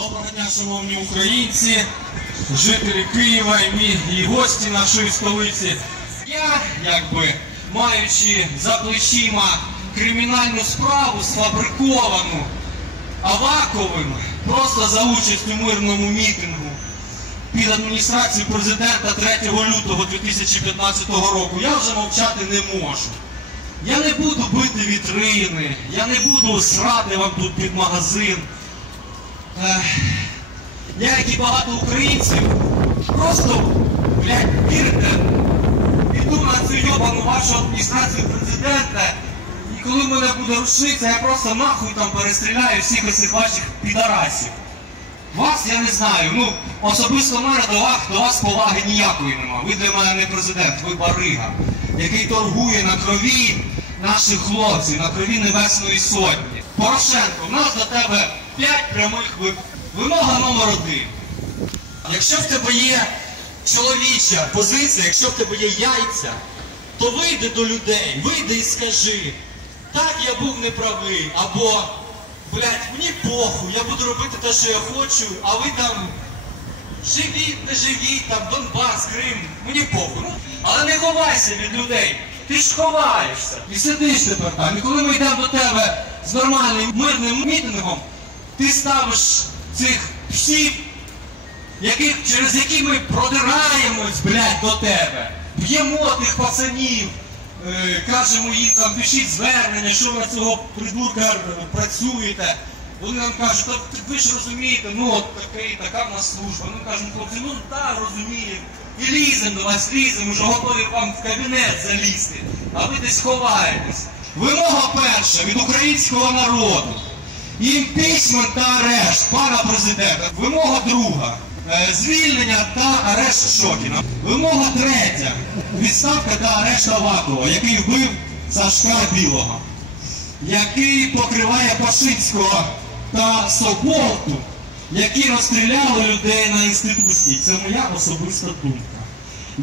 Доброго дня, шановні українці, жителі Києва і, гості нашої столиці. Я, якби маючи за плечима кримінальну справу сфабриковану Аваковим, просто за участь у мирному мітингу під адміністрацією президента 3 лютого 2015 року, я вже мовчати не можу. Я не буду бити вітрини, я не буду срати вам тут під магазин. Я, як і багато українців, просто, блядь, вірите, піду на цю йобану вашу адміністрацію президента, і коли мене буде рушниця, я просто нахуй там перестріляю всіх оцих ваших підарасів. Вас я не знаю. Ну, особисто в мене до вас, до вас поваги ніякої нема. Ви для мене не президент, ви барига, який торгує на крові наших хлопців, на крові Небесної Сотні. Порошенко, в нас до тебе п'ять прямих ви- вимога номер один. Якщо в тебе є чоловіча позиція, якщо в тебе є яйця, то вийди до людей, вийди і скажи, так я був неправий, або, блядь, мені похуй, я буду робити те, що я хочу, а ви там живіть, не живіть, там Донбас, Крим, мені похуй. Ну, Але не ховайся від людей. Ти ж ховаєшся. І сидиш тепер там. І коли ми йдемо до тебе з нормальним мирним мітингом, ти ставиш цих псів, яких, через які ми продираємось, блядь, до тебе. Б'ємо тих пацанів, е, кажемо їм там, пишіть звернення, що ви цього придурка працюєте. Вони нам кажуть, «Та ви ж розумієте, ну от такий, така в нас служба. Ми кажемо, хлопці, ну так, розуміємо. І ліземо до вас, ліземо, вже готові вам в кабінет залізти, а ви десь ховаєтесь. Вимога перша від українського народу. Імпічмент та арешт пана президента. Вимога друга. е, Звільнення та арешт Шокіна. Вимога третя. Відставка та арешт Авакова, який вбив Сашка Білого, який покриває Пашинського та Соболту, які розстріляли людей на інституції. Це моя особиста думка.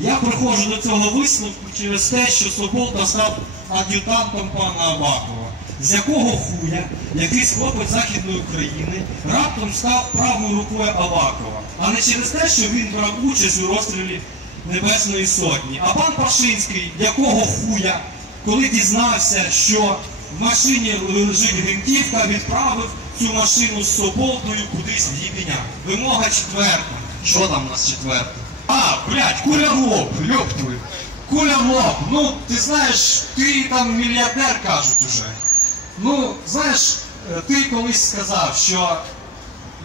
Я приходжу до цього висновку через те, що Соболта став ад'ютантом пана Авакова. З якого хуя якийсь хлопець Західної України раптом став правою рукою Авакова, а не через те, що він брав участь у розстрілі Небесної Сотні. А пан Пашинський, якого хуя, коли дізнався, що в машині лежить гвинтівка, відправив цю машину з Соболтою кудись в Єпеня. Вимога четверта. Що там у нас четверта? А, блядь, куля в лоб, ёб твою. Куля в лоб. Ну, ти знаєш, ти там мільярдер кажуть уже. Ну, знаєш, е, ти колись сказав, що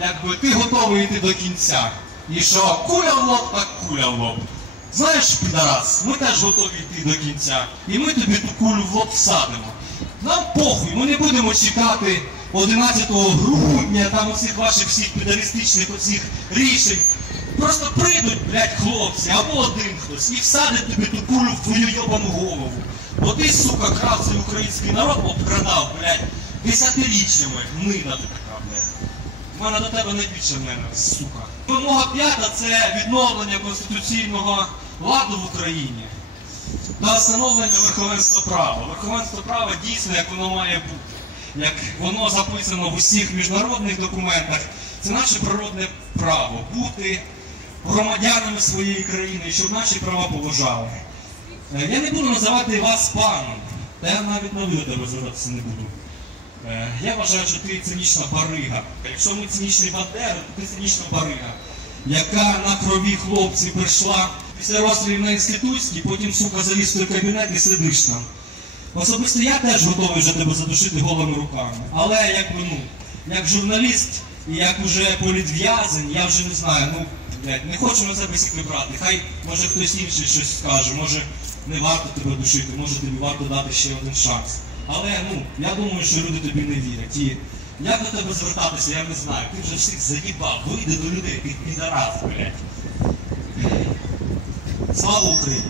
якби ти готовий йти до кінця. І що куля в лоб, так куля в лоб. Знаєш, підарас, ми теж готові йти до кінця. І ми тобі ту кулю в лоб всадимо. Нам похуй, ми не будемо чекати 11 грудня, там усіх ваших всіх педаристичних оцих рішень. Просто прийдуть, блядь, хлопці, або один хтось, і всадить тобі ту кулю в твою йобану голову. Бо ти, сука, крав цей український народ, обкрадав, блядь, десятиріччями. Гнида ти така, блядь. У мене до тебе найбільше в мене, сука. Вимога п'ята це відновлення конституційного ладу в Україні та встановлення верховенства права. Верховенство права дійсно, як воно має бути. Як воно записано в усіх міжнародних документах, це наше природне право бути громадянами своєї країни, щоб наші права поважали. Е, Я не буду називати вас паном, та я навіть на ви тебе не буду. Е, Я вважаю, що ти цинічна барига. Якщо ми цинічні бандери, то ти цинічна барига, яка на крові хлопців прийшла після розстрілів на інститутській, потім, сука, заліз в кабінет і сидиш там. Особисто я теж готовий вже тебе задушити голими руками. Але якби ну, як журналіст і як уже політв'язень, я вже не знаю, ну, блядь, не хочу на себе сікли брати. Хай може хтось інший щось скаже, може не варто тебе душити, може тобі варто дати ще один шанс. Але ну, я думаю, що люди тобі не вірять. І як до тебе звертатися, я не знаю. Ти вже всіх заїбав, вийди до людей, ти підарас, блядь. Слава Україні!